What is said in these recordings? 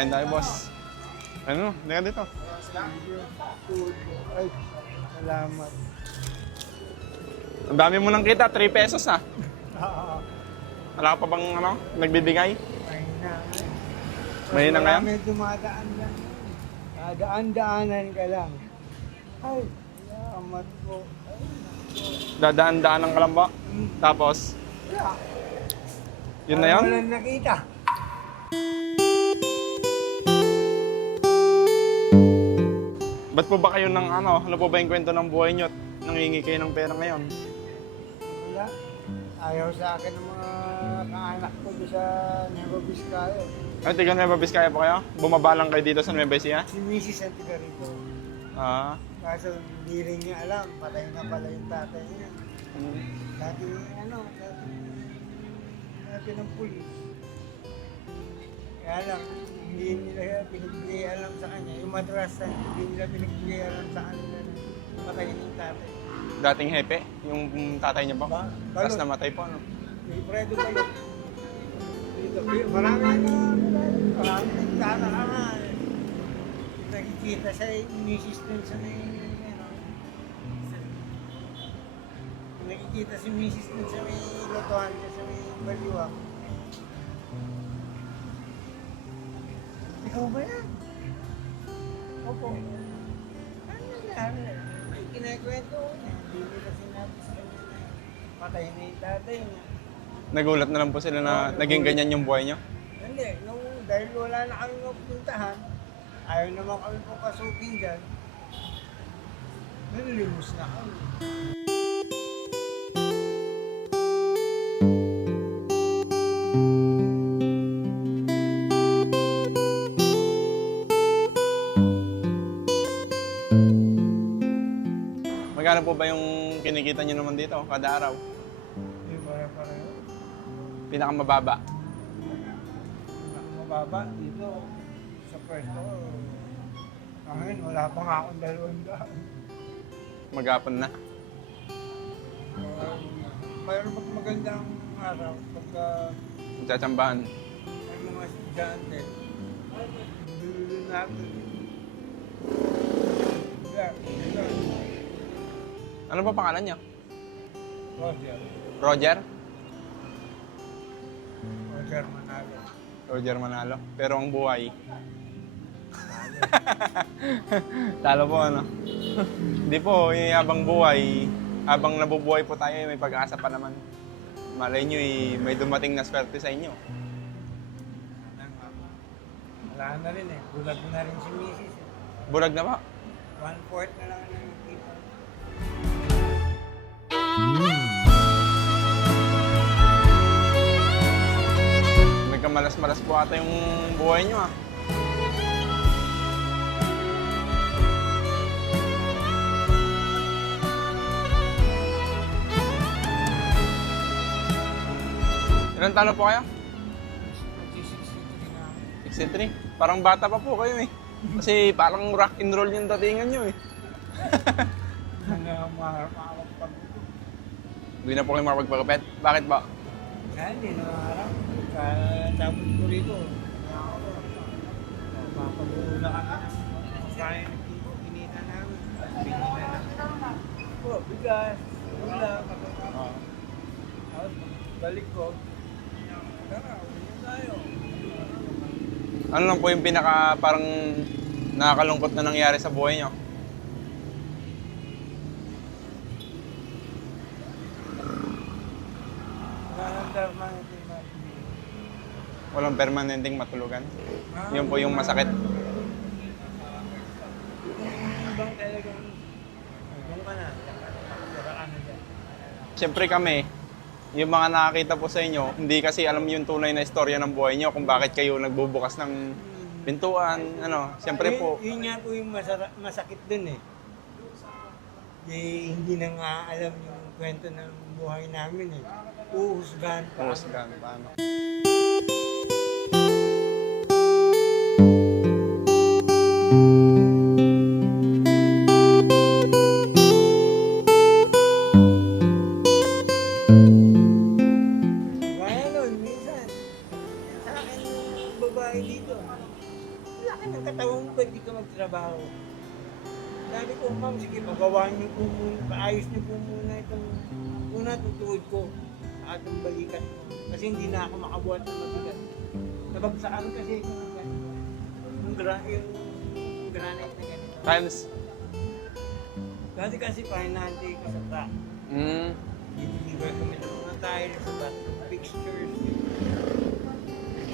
Kain tayo, boss. Ano? Naka dito. Ay, salamat. Ang dami mo nang kita, 3 pesos ah. Ah, Wala ka pa bang nagbibigay? ay na. Mahina ngayon? May dumadaan lang. Daan-daanan ka lang. Ay, salamat po. Dadaan-daanan ka lang ba? Tapos, Wala. yun na yun? Walang nakita. Ba't po ba kayo ng ano po ba yung kwento ng buhay nyo at nangingi kayo ng pera ngayon? Wala. Ayaw sa akin ng mga kaanak ko doon sa Nueva Vizcaya. Ay, tiga Nueva Vizcaya po kayo? Bumaba lang kayo dito sa Nueva Ecija? Si Mrs. Antiga rito. Ah. Kaso hindi rin niya alam. Patay na pala yung tatay niya. Mm. Dati ng pulis. Kaya lang, hindi nila pinagbigay alam sa kanya. Yung madrasa, hindi nila pinagbigay alam sa kanila na patay yung tatay. Dating hepe, yung tatay niya po? Tapos Balot. namatay po, ano? Yung Fredo Balot. Dito, marami nagtataka nga. Nakikita sa misis dun sa may, nakikita si misis dun sa may lotohan niya sa may baliwak. Ikaw ba yan? Opo. Ano nangyari? May kinakwento ko niya. Hindi nila sinabi sa kanya na patay na yung tatay niya. Nagulat na lang po sila na naging ganyan yung buhay niyo? Hindi, dahil wala na kami mapuntahan, ayaw naman kami papasukin dyan, nalilimos na kami. Magkano po ba yung kinikita niyo naman dito kada araw? Hindi pare-pareho. Pinakamababa. Mababa dito sa pwesto ko. Ngayon, wala pa nga akong 200. Maghapon na. Mayroon pag magandang araw, pagka Magtsatsambahan. may mga estudyante, bibili natin. Yeah. Ano pa pangalan niyo? Roger. Roger? Roger Manalo. Roger Manalo. Pero ang buhay. Talo po, ano? Hindi po, habang buhay, habang nabubuhay po tayo, may pag-asa pa naman. Malay nyo, may dumating na swerte sa inyo. Wala na rin eh. Bulag na rin si Mrs. Bulag na ba? 1/4 na lang ang kita. Nagkamalas-malas po ata yung buhay nyo, ah. Ilan talo po kayo? Nag-63 na ako. 63. Parang bata pa po kayo eh. Kasi parang rock and roll yung datingan nyo eh. Hanggang makakapag. Hindi na po kayo makapagpagapet. Bakit ba? Kaya hindi na harap. Tapos ko rito. Mapag-uula kami ng kaya kinita namin. Pinita namin. Po, bigas. Ulam. Tapos balik ko. Tara, ulit tayo. Ano lang po yung pinaka parang nakakalungkot na nangyari sa buhay nyo? Nanandarman ito yung mga Walang permanenteng matulugan. Yun po yung masakit. ibang talagang doon ka na. Saka ka na dyan. Siyempre kami, yung mga nakakita po sa inyo, hindi kasi alam yung tunay na istorya ng buhay nyo kung bakit kayo nagbubukas ng pintuan, ano. Siyempre po, Yun nga po yung masakit dun eh. Hindi na nga alam yung kwento ng buhay namin eh. Uhusgahan pa. husgan, paano. Kaya nun, minsan, sa akin yung babae dito. laki ng katawan mo, ba't di ka magtrabaho? Sabi ko, ma'am, sige, pagawa niyo po muna, paayos niyo po muna itong tuhod ko sa atong balikat ko. Kasi hindi na ako makabuhat ng mabigat. Nabagsaan kasi ito ng ganito. Yung granite na ganito. Tiles. Dati kasi pahinante ko sa truck. Dito kami ng mga tiles, fixtures.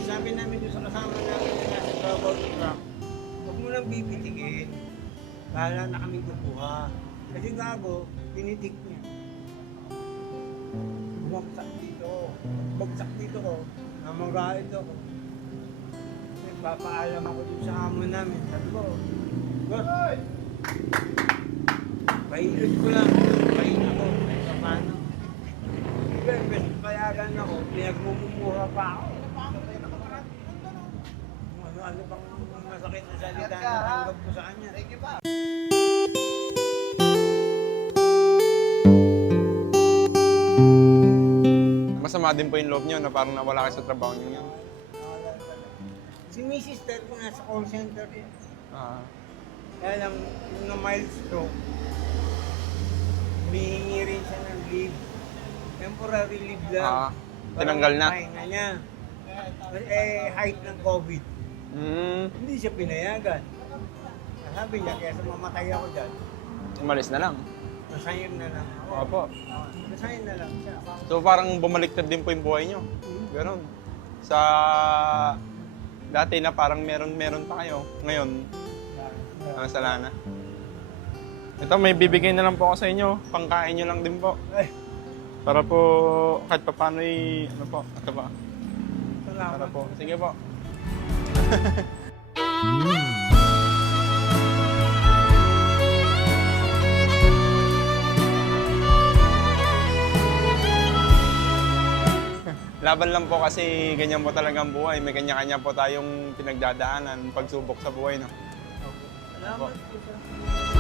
Sabi namin doon sa kasama namin na nasa trabaho ng truck, huwag mo lang pipitikin. Bahala na kami kukuha. Kasi gago, pinitik niya. Bumagsak dito. Bagsak dito ko. Namagait ako. Nagpapaalam ako dun sa amo namin. Sabi ko, God, pailot ko lang. Pailot ko. Kahit paano. Sige, imbes payagan ako. Pinagmumumuha pa ako. Ano pang masakit na salita na tanggap ko sa kanya. Masama din po yung loob nyo na parang nawala kayo sa trabaho nyo yan. Si Mrs. Ted ko nasa call center ko. Ah. Kaya lang, yung na-milestone, humihingi rin siya ng leave. Temporary leave lang. Tinanggal na. Pahinga niya. Height ng COVID. Hindi siya pinayagan. Sabi niya, kaya mamatay ako dyan, Umalis na lang. nasayin na lang ako. Opo. Nasayin na lang siya. So parang bumaliktad din po yung buhay nyo. Ganon. Sa dati na parang meron pa kayo. Ngayon, sala na. Ito, may bibigay na lang po ako sa inyo. Pangkain nyo lang din po. Ay, Para po kahit pa paano ano po. Ito po. Para salamat. po. Sige po. Laban lang po kasi ganyan po talaga ang buhay. May kanya-kanya po tayong pinagdadaanan, pagsubok sa buhay, no? Salamat po, sir.